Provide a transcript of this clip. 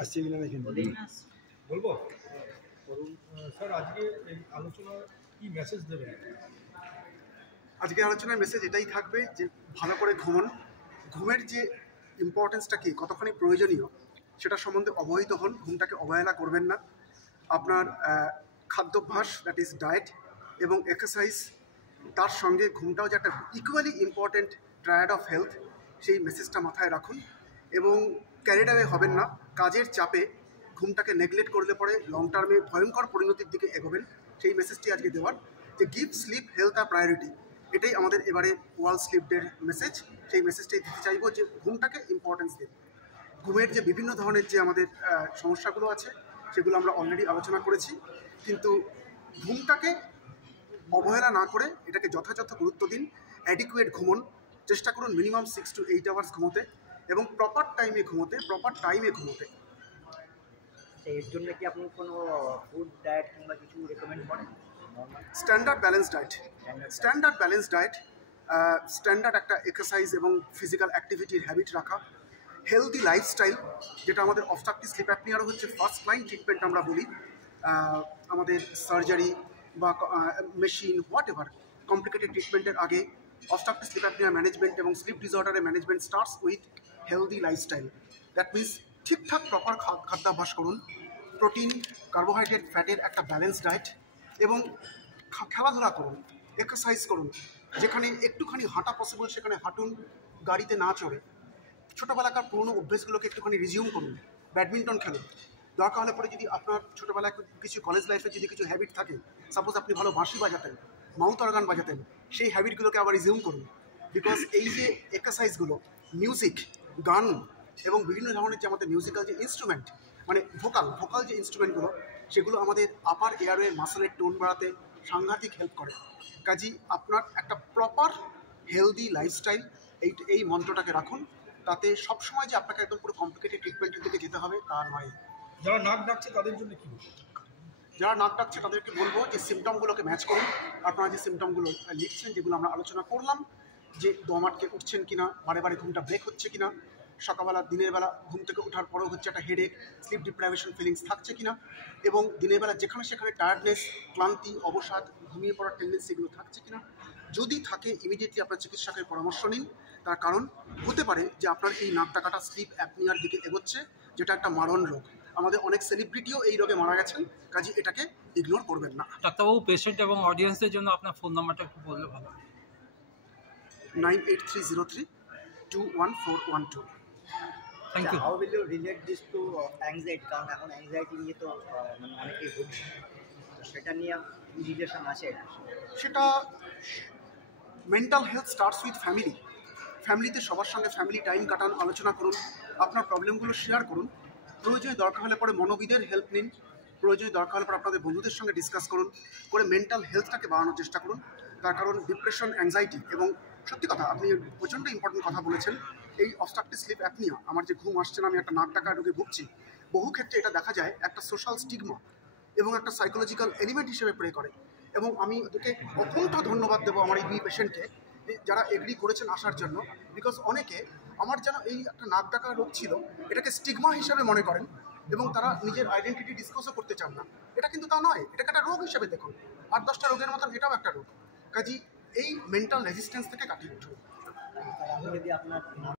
আসছে কিনা দেখেন বলবো স্যার আজকে এই আলোচনা কি মেসেজ দেবেন? আজকে আলোচনার মেসেজ এটাই থাকবে যে ভালো করে ঘুমন, ঘুমের যে ইম্পর্টেন্সটা কী, কতখানি প্রয়োজনীয় সেটা সম্বন্ধে অবহিত হন, ঘুমটাকে অবহেলা করবেন না। আপনার খাদ্যাভ্যাস, দ্যাট ইজ ডায়েট এবং এক্সারসাইজ, তার সঙ্গে ঘুমটাও যে একটা equally important triad of health, সেই মেসেজটা মাথায় রাখুন এবং ক্যারিড অ্যাওয়ে হবেন না। কাজের চাপে ঘুমটাকে নেগলেক্ট করলে পরে লং টার্মে ভয়ঙ্কর পরিণতির দিকে এগোবেন, সেই মেসেজটি আজকে দেওয়ার, যে গিভ স্লিপ হেলথ আ প্রায়োরিটি। এটাই আমাদের এবারে ওয়ার্ল্ড স্লিপ ডের মেসেজ। সেই মেসেজটাই দিতে চাইবো যে ঘুমটাকে ইম্পর্টেন্স দিন। ঘুমের যে বিভিন্ন ধরনের যে আমাদের সমস্যাগুলো আছে সেগুলো আমরা অলরেডি আলোচনা করেছি, কিন্তু ঘুমটাকে অবহেলা না করে এটাকে যথাযথ গুরুত্ব দিন। অ্যাডিকুয়েট ঘুমন, চেষ্টা করুন মিনিমাম 6 to 8 আওয়ার্স ঘুমোতে এবং প্রপার টাইমে ঘুমোতে। এর জন্য কি আপনি কোনো ফুড ডায়েট কিংবা কিছু রেকমেন্ড করেন? স্ট্যান্ডার্ড ব্যালেন্স ডায়েট, স্ট্যান্ডার্ড একটা এক্সারসাইজ এবং ফিজিক্যাল অ্যাক্টিভিটির হ্যাবিট রাখা, হেলদি লাইফস্টাইল, যেটা আমাদের অবস্ট্রাকটিভ স্লিপ অ্যাপনিয়ারও হচ্ছে ফার্স্ট লাইন ট্রিটমেন্ট আমরা বলি। আমাদের সার্জারি বা মেশিন হোয়াট এভার কমপ্লিকেটেড ট্রিটমেন্টের আগে অবস্ট্রাকটিভ স্লিপ অ্যাপনিয়া ম্যানেজমেন্ট এবং স্লিপ ডিসঅর্ডারের management starts with healthy lifestyle. That means ঠিকঠাক প্রপার খাদ্যাভ্যাস করুন, প্রোটিন, কার্বোহাইড্রেট, ফ্যাটের একটা ব্যালেন্স ডায়েট এবং খেলাধুলা করুন, এক্সারসাইজ করুন। যেখানে একটুখানি হাঁটা পসিবল সেখানে হাঁটুন, গাড়িতে না চড়ে। ছোটোবেলাকার পুরনো অভ্যেসগুলোকে একটুখানি রিজিউম করুন, ব্যাডমিন্টন খেলুন। দরকার হলে পরে যদি আপনার ছোটোবেলায় কিছু কলেজ লাইফে যদি কিছু হ্যাবিট থাকে, সাপোজ আপনি ভালো বাঁশি বাজাতেন, মাউথ অর্গান বাজাতেন, সেই হ্যাবিটগুলোকে আবার রিজিউম করুন। বিকজ এই যে এক্সারসাইজগুলো, মিউজিক, গান এবং বিভিন্ন ধরনের যে আমাদের মিউজিক্যাল যে ইনস্ট্রুমেন্ট, মানে ভোকাল যে ইনস্ট্রুমেন্টগুলো, সেগুলো আমাদের আপার এয়ারওয়ে মাসেলের টোন বাড়াতে সাংঘাতিক হেল্প করে। কাজেই আপনার একটা প্রপার হেলদি লাইফস্টাইল, এই মন্ত্রটাকে রাখুন। তাতে সবসময় যে আপনাকে একদম পুরো কমপ্লিকেটেড ট্রিটমেন্টের দিকে যেতে হবে তা নয়। যারা নাক ডাকছে তাদের জন্য কি? যারা নাক ডাকছে তাদেরকে বলবো যে সিমটমগুলোকে ম্যাচ করুন। আপনারা যে সিমটমগুলো লিখছেন, যেগুলো আমরা আলোচনা করলাম, যে দম আটকে উঠছেন কিনা, বারে বারে ঘুমটা ব্রেক হচ্ছে কিনা, সকালবেলা দিনের বেলা ঘুম থেকে ওঠার পরেও হচ্ছে একটা হেডেক, স্লিপ ডিপ্রাইভেশন ফিলিংস থাকছে কিনা, এবং দিনের বেলা যেখানে সেখানে টায়ার্ডনেস, ক্লান্তি, অবসাদ, ঘুমিয়ে পড়ার টেন্ডেন্সিগুলো থাকছে কিনা। যদি থাকে ইমিডিয়েটলি আপনার চিকিৎসকের পরামর্শ নিন। তার কারণ হতে পারে যে আপনার এই নাক ডাকাটা স্লিপ অ্যাপনিয়ার দিকে এগোচ্ছে, যেটা একটা মারণ রোগ। আমাদের অনেক সেলিব্রিটিও এই রোগে মারা গেছেন, কাজে এটাকে ইগনোর করবেন না। ডাক্তারবাবু, পেশেন্ট এবং অডিয়েন্সদের জন্য আপনার ফোন নাম্বারটা একটু বললে ভালো। 9830321412। Thank you. How will you relate this to anxiety? কারণ এখন অ্যাংজাইটি নিয়ে তো মানে অনেকেই ভুগছে, সেটা নিয়ে রিলেশন আছে? সেটা mental health starts with family. ফ্যামিলিতে সবার সঙ্গে ফ্যামিলি টাইম কাটান, আলোচনা করুন, আপনার প্রবলেমগুলো শেয়ার করুন। প্রয়োজনে দরকার হলে পরে মনোবিদের হেল্প নিন, প্রয়োজনে দরকার হলে পরে আপনাদের বন্ধুদের সঙ্গে ডিসকাস করুন, করে মেন্টাল হেলথটাকে বাড়ানোর চেষ্টা করুন। তার কারণ ডিপ্রেশন, অ্যাংজাইটি এবং সত্যি কথা, আপনি প্রচণ্ড ইম্পর্টেন্ট কথা বলেছেন, এই অবস্ট্রাকটিভ স্লিপ অ্যাপনিয়া, আমার যে ঘুম আসছে না, আমি একটা নাক ডাকা রোগে ভুগছি, বহু ক্ষেত্রে এটা দেখা যায় একটা সোশ্যাল স্টিগমা এবং একটা সাইকোলজিক্যাল এলিমেন্ট হিসেবে প্লে করে। এবং আমি ওদেরকে অত্যন্ত ধন্যবাদ দেবো আমার এই দুই পেশেন্টকে, যারা এগ্রি করেছেন আসার জন্য। বিকজ অনেকে আমার যেন এই একটা নাক ডাকা রোগ ছিল এটাকে স্টিগমা হিসেবে মনে করেন এবং তারা নিজের আইডেন্টিটি ডিসক্লোজও করতে চান না। এটা কিন্তু তা নয়, এটাকে একটা রোগ হিসেবে দেখুন। 8-10টা রোগের মতন এটাও একটা রোগ। কাজেই এই মেন্টাল রেজিস্ট্যান্স থেকে কাটিয়ে উঠুন। যদি আপনার